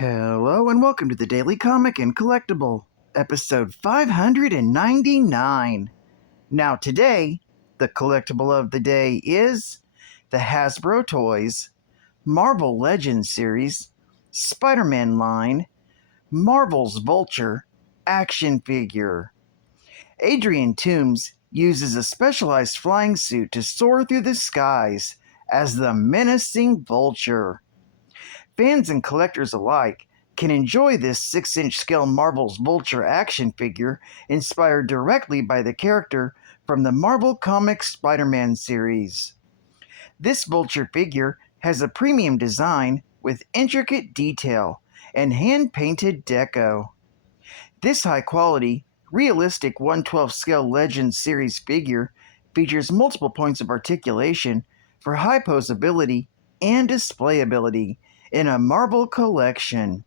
Hello and welcome to the Daily Comic and Collectible, episode 599. Now today, the collectible of the day is the Hasbro Toys, Marvel Legends series, Spiderman line, Marvel's Vulture, action figure. Adrian Toombs uses a specialized flying suit to soar through the skies as the menacing Vulture. Fans and collectors alike can enjoy this 6-inch scale Marvel's Vulture action figure inspired directly by the character from the Marvel Comics Spider-Man series. This Vulture figure has a premium design with intricate detail and hand-painted deco. This high-quality, realistic 1/12 scale Legends series figure features multiple points of articulation for high posability and displayability in a Marvel collection.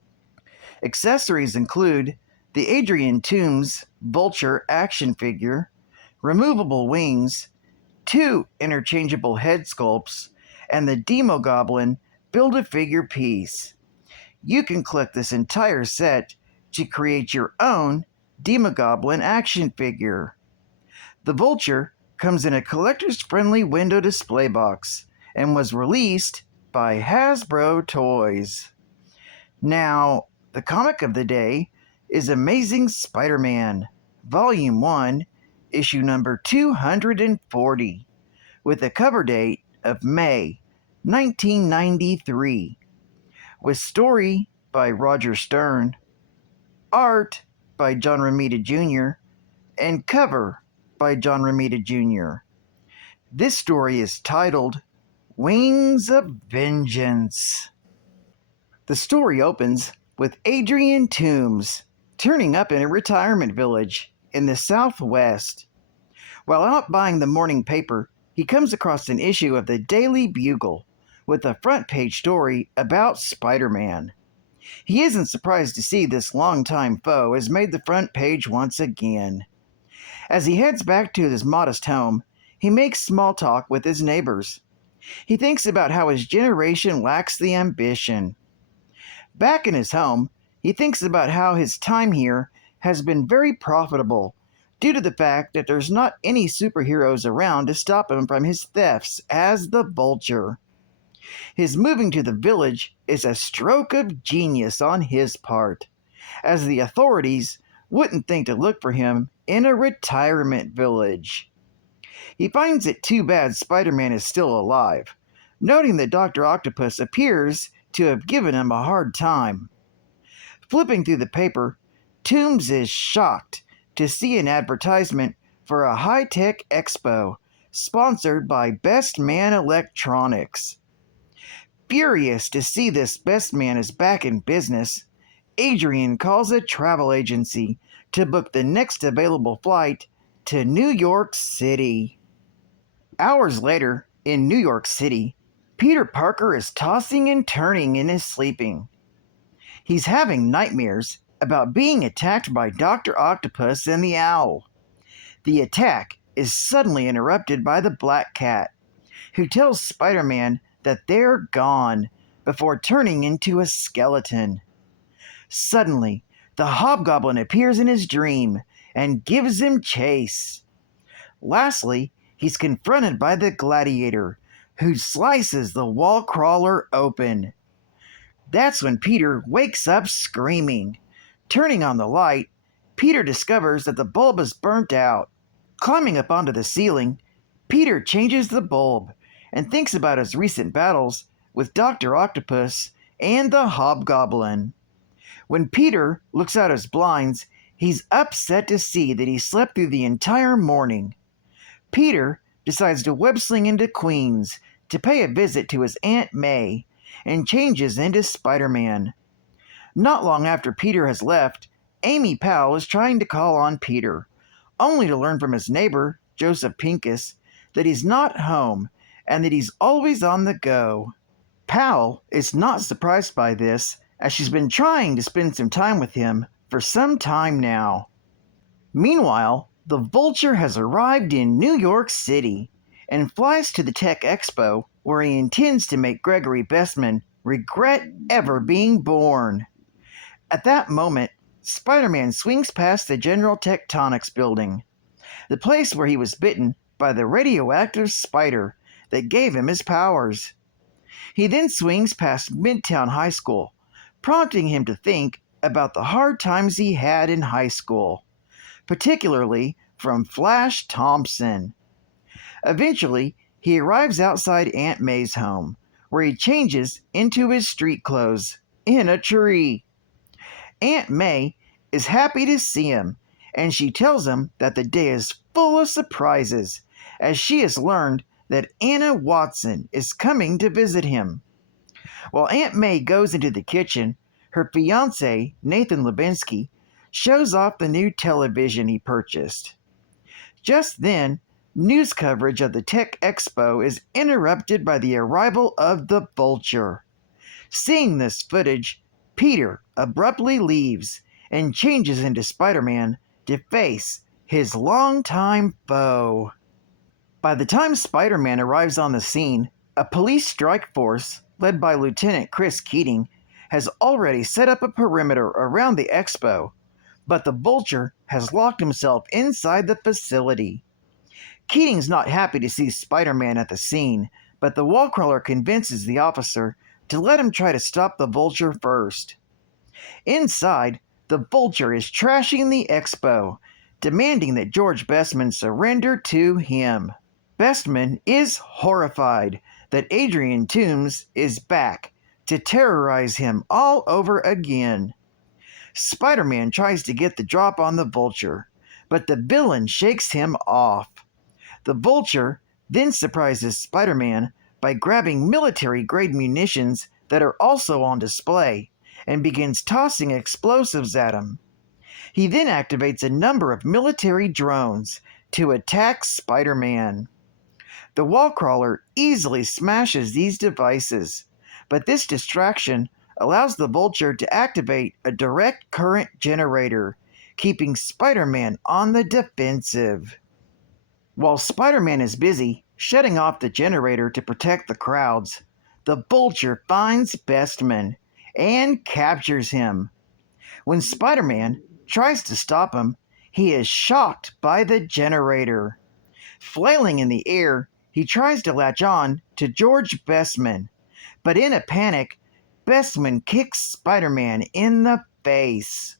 Accessories include the Adrian Toombs Vulture action figure, removable wings, 2 interchangeable head sculpts, and the Demogoblin Build-A-Figure piece. You can collect this entire set to create your own Demogoblin action figure. The Vulture comes in a collector's-friendly window display box and was released by Hasbro Toys. Now, the comic of the day is Amazing Spider-Man, Volume 1, issue number 240, with a cover date of May 1993, with story by Roger Stern, art by John Romita Jr., and cover by John Romita Jr. This story is titled Wings of Vengeance. The story opens with Adrian Toombs turning up in a retirement village in the Southwest. While out buying the morning paper, he comes across an issue of the Daily Bugle with a front-page story about Spider-Man. He isn't surprised to see this longtime foe has made the front page once again. As he heads back to his modest home, he makes small talk with his neighbors. He thinks about how his generation lacks the ambition. Back in his home, he thinks about how his time here has been very profitable due to the fact that there's not any superheroes around to stop him from his thefts as the Vulture. His moving to the village is a stroke of genius on his part, as the authorities wouldn't think to look for him in a retirement village. He finds it too bad Spider-Man is still alive, noting that Dr. Octopus appears to have given him a hard time. Flipping through the paper, Toombs is shocked to see an advertisement for a high-tech expo sponsored by Best Man Electronics. Furious to see this Best Man is back in business, Adrian calls a travel agency to book the next available flight to New York City. Hours later, in New York City, Peter Parker is tossing and turning in his sleeping. He's having nightmares about being attacked by Dr. Octopus and the Owl. The attack is suddenly interrupted by the Black Cat, who tells Spider-Man that they're gone before turning into a skeleton. Suddenly, the Hobgoblin appears in his dream and gives him chase. Lastly, he's confronted by the Gladiator, who slices the wall crawler open. That's when Peter wakes up screaming. Turning on the light, Peter discovers that the bulb is burnt out. Climbing up onto the ceiling, Peter changes the bulb and thinks about his recent battles with Dr. Octopus and the Hobgoblin. When Peter looks out his blinds, he's upset to see that he slept through the entire morning. Peter decides to web-sling into Queens to pay a visit to his Aunt May and changes into Spider-Man. Not long after Peter has left, Amy Powell is trying to call on Peter, only to learn from his neighbor, Joseph Pincus, that he's not home and that he's always on the go. Powell is not surprised by this, as she's been trying to spend some time with him for some time now. Meanwhile, the Vulture has arrived in New York City and flies to the Tech Expo, where he intends to make Gregory Bestman regret ever being born. At that moment, Spider-Man swings past the General Tectonics building, the place where he was bitten by the radioactive spider that gave him his powers. He then swings past Midtown High School, prompting him to think about the hard times he had in high school, particularly from Flash Thompson. Eventually, he arrives outside Aunt May's home, where he changes into his street clothes in a tree. Aunt May is happy to see him, and she tells him that the day is full of surprises, as she has learned that Anna Watson is coming to visit him. While Aunt May goes into the kitchen, her fiancé, Nathan Levinsky, shows off the new television he purchased. Just then, news coverage of the Tech Expo is interrupted by the arrival of the Vulture. Seeing this footage, Peter abruptly leaves and changes into Spider-Man to face his longtime foe. By the time Spider-Man arrives on the scene, a police strike force, led by Lieutenant Chris Keating, has already set up a perimeter around the expo, but the Vulture has locked himself inside the facility. Keating's not happy to see Spider-Man at the scene, but the wallcrawler convinces the officer to let him try to stop the Vulture first. Inside, the Vulture is trashing the expo, demanding that George Bestman surrender to him. Bestman is horrified that Adrian Toomes is back to terrorize him all over again. Spider-Man tries to get the drop on the Vulture, but the villain shakes him off. The Vulture then surprises Spider-Man by grabbing military-grade munitions that are also on display and begins tossing explosives at him. He then activates a number of military drones to attack Spider-Man. The wallcrawler easily smashes these devices, but this distraction allows the Vulture to activate a direct current generator, keeping Spider-Man on the defensive. While Spider-Man is busy shutting off the generator to protect the crowds, the Vulture finds Bestman and captures him. When Spider-Man tries to stop him, he is shocked by the generator. Flailing in the air, he tries to latch on to George Bestman, but in a panic, Bestman kicks Spider-Man in the face.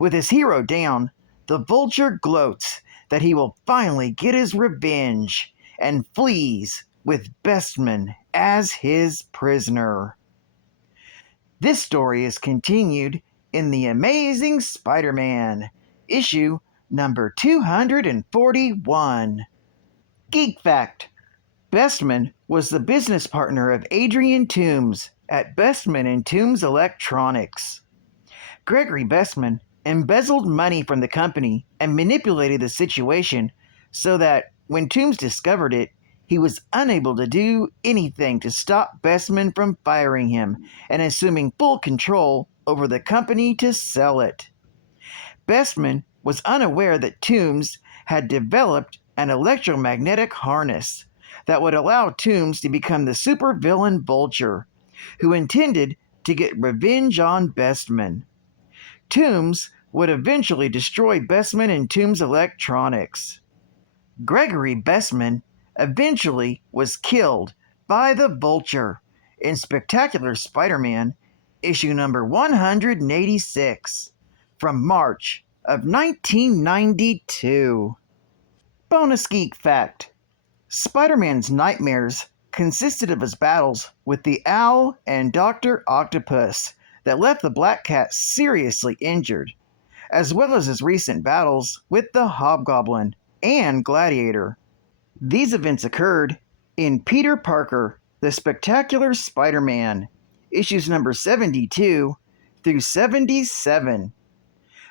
With his hero down, the Vulture gloats that he will finally get his revenge and flees with Bestman as his prisoner. This story is continued in The Amazing Spider-Man, issue number 241. Geek Fact: Bestman was the business partner of Adrian Toomes at Bestman & Toomes Electronics. Gregory Bestman embezzled money from the company and manipulated the situation so that when Toomes discovered it, he was unable to do anything to stop Bestman from firing him and assuming full control over the company to sell it. Bestman was unaware that Toomes had developed an electromagnetic harness that would allow Toomes to become the supervillain Vulture, who intended to get revenge on Bestman. Toomes would eventually destroy Bestman & Toomes Electronics. Gregory Bestman eventually was killed by the Vulture in Spectacular Spider-Man, issue number 186, from March of 1992. Bonus Geek Fact: Spider-Man's nightmares consisted of his battles with the Owl and Dr. Octopus that left the Black Cat seriously injured, as well as his recent battles with the Hobgoblin and Gladiator. These events occurred in Peter Parker, The Spectacular Spider-Man, issues number 72 through 77,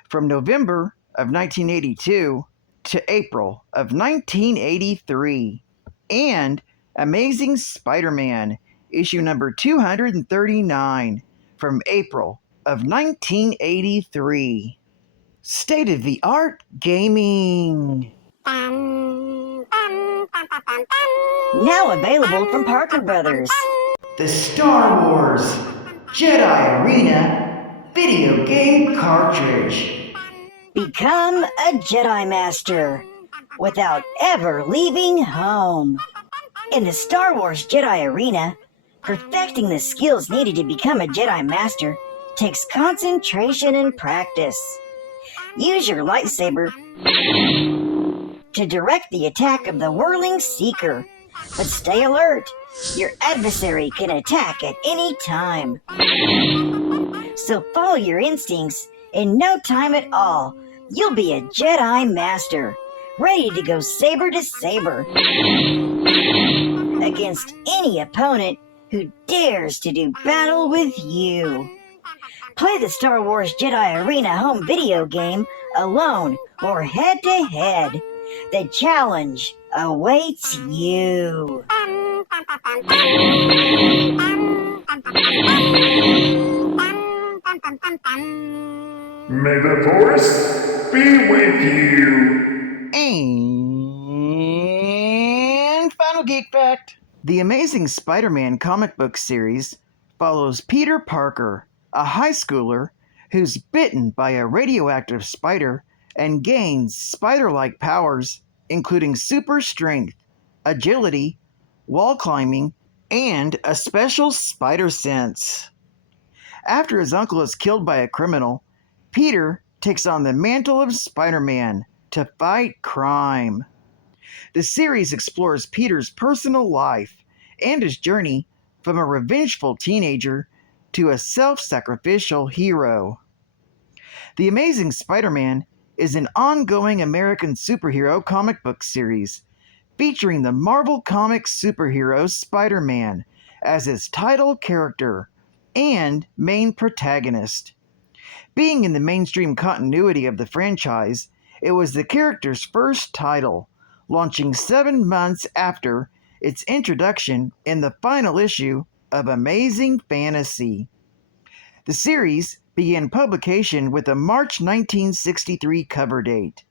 from November of 1982 to April of 1983, and Amazing Spider-Man, issue number 239, from April of 1983. State-of-the-art gaming. Now available from Parker Brothers. The Star Wars Jedi Arena video game cartridge. Become a Jedi Master without ever leaving home. In the Star Wars Jedi Arena, perfecting the skills needed to become a Jedi Master takes concentration and practice. Use your lightsaber to direct the attack of the whirling Seeker, but stay alert. Your adversary can attack at any time. So follow your instincts. In no time at all, you'll be a Jedi Master, ready to go saber to saber against any opponent who dares to do battle with you. Play the Star Wars Jedi Arena home video game alone or head-to-head. The challenge awaits you. May the Force be with you. And final geek fact. The Amazing Spider-Man comic book series follows Peter Parker, a high schooler who's bitten by a radioactive spider and gains spider-like powers, including super strength, agility, wall climbing, and a special spider sense. After his uncle is killed by a criminal, Peter takes on the mantle of Spider-Man to fight crime. The series explores Peter's personal life and his journey from a revengeful teenager to a self-sacrificial hero. The Amazing Spider-Man is an ongoing American superhero comic book series featuring the Marvel Comics superhero Spider-Man as its title character and main protagonist. Being in the mainstream continuity of the franchise, it was the character's first title, launching 7 months after its introduction in the final issue of Amazing Fantasy. The series began publication with a March 1963 cover date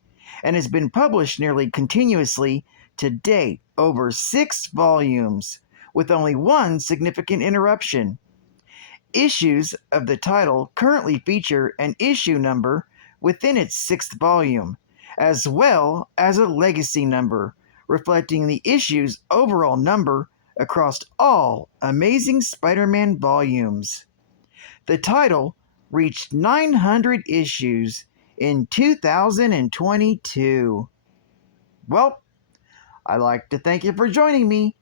and has been published nearly continuously to date, over 6 volumes, with only one significant interruption. Issues of the title currently feature an issue number within its 6th volume, as well as a legacy number, reflecting the issue's overall number across all Amazing Spider-Man volumes. The title reached 900 issues in 2022. Well, I'd like to thank you for joining me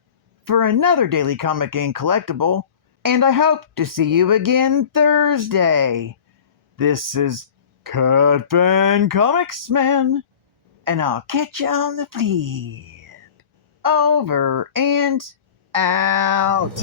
for another Daily Comic Game Collectible, and I hope to see you again Thursday. This is Cutfan Comics Man, and I'll catch you on the flip. Over and out.